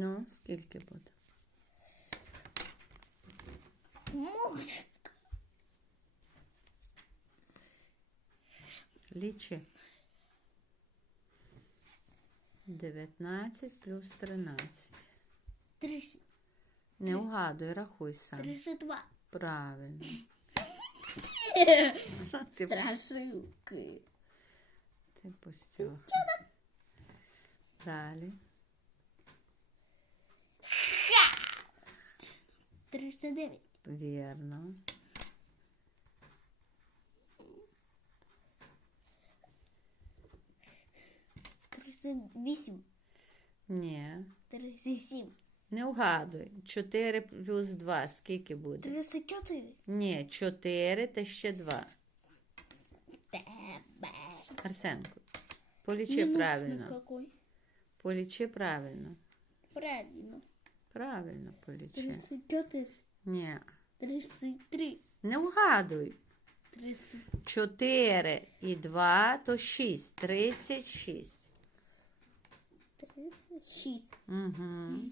Ну, скільки буде? Море. Лічи. 19 плюс 13. Тридцять. Не вгадуй, рахуй сам. Тридцять два. Правильно. Ти, Страшилки. ти пустяв. Далі. Тридцять дев'ять. Вірно. Тридцять вісім. Ні. Тридцять сім. Не вгадуй. 4 плюс 2. Скільки буде? Тридцять чотири. Ні, 4 та ще 2. Тебе. Арсенко, полічи правильно. Какой? Полічи правильно. Правильно. Правильно полічи. Тридцять чотири. Ні. Тридцять три. Не вгадуй. Тридцять. 4 і 2 то 6. 36. Тридцять шість. Угу.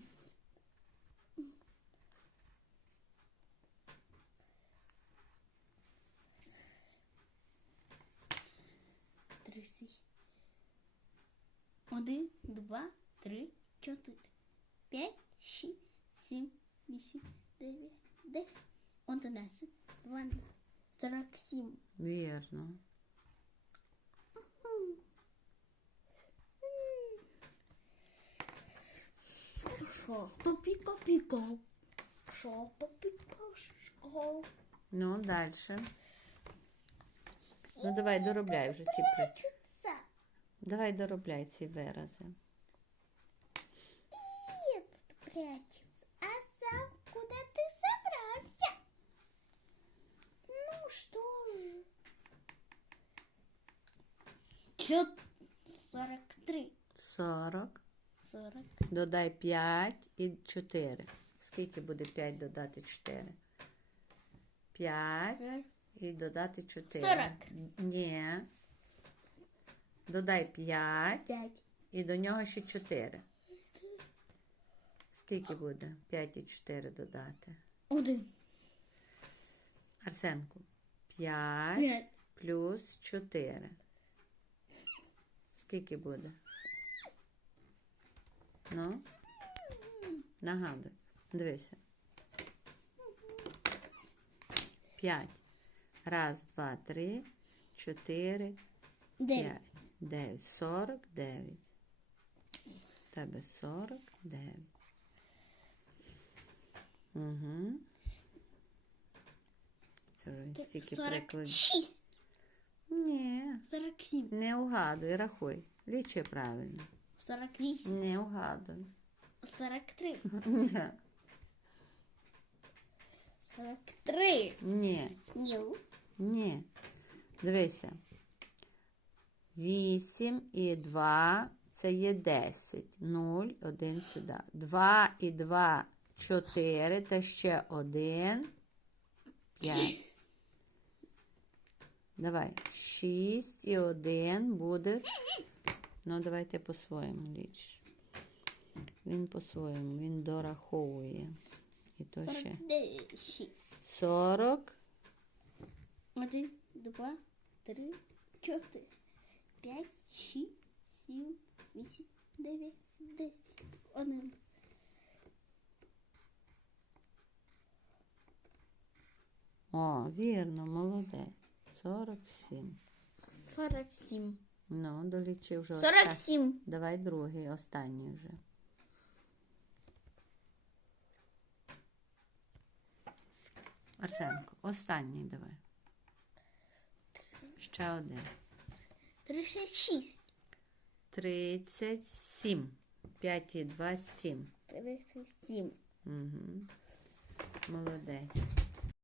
Тридцять. Один, два, три, чотири, п'ять, шість, сім, вісім, дев'ять, десять, одинадцять, дванадцять, сорок сім. Вірно. Що попіка-піка? Що попіка-шко? Ну, далі. Ну, давай доробляй вже ці при... Давай доробляй ці вирази. Прячется. А сам куда ты собрался? Ну что же? Чё? Сорок три. 40. Сорок. Додай 5 і 4. Скільки буде 5 додати 4? 5 і додати 4. 40. Ні. Додай 5 Пять. і до нього ще 4. Скільки буде 5 і 4 додати? Один. Арсенку. 5 Пять. плюс 4. Скільки буде? Ну? Нагадуй. Дивися. 5. Раз, два, три, чотири, Девять. п'ять. Дев'ять. Сорок дев'ять. Тебе сорок дев'ять. Угу. Це вже він стільки Сорок прикладів. Ні, Сорок семь. не угадуй, рахуй. Лічи правильно. Сорок восемь. Не угадуй. Сорок три. Ні. Сорок три. Ні. Ню. Ні. Дивися. 8 і 2 це є 10. 0, 1 сюди. 2 і 2 4 та ще 1 5. Давай. 6 і 1 буде. Ну, давайте по-своєму ліч. Він по-своєму, він дораховує. І то ще Сорок Один, два, три, чотири, п'ять, шість, сім, вісім, дев'ять, десять, один. О, вірно, молодець. 47. Сорок сім. Ну, долічив вже Сорок останній. сім. Давай другий, останній вже. Арсенко, останній давай. Ще один. Тридцять шість. 37. 5 і 2, 7. Тридцять сім. Угу. Молодець.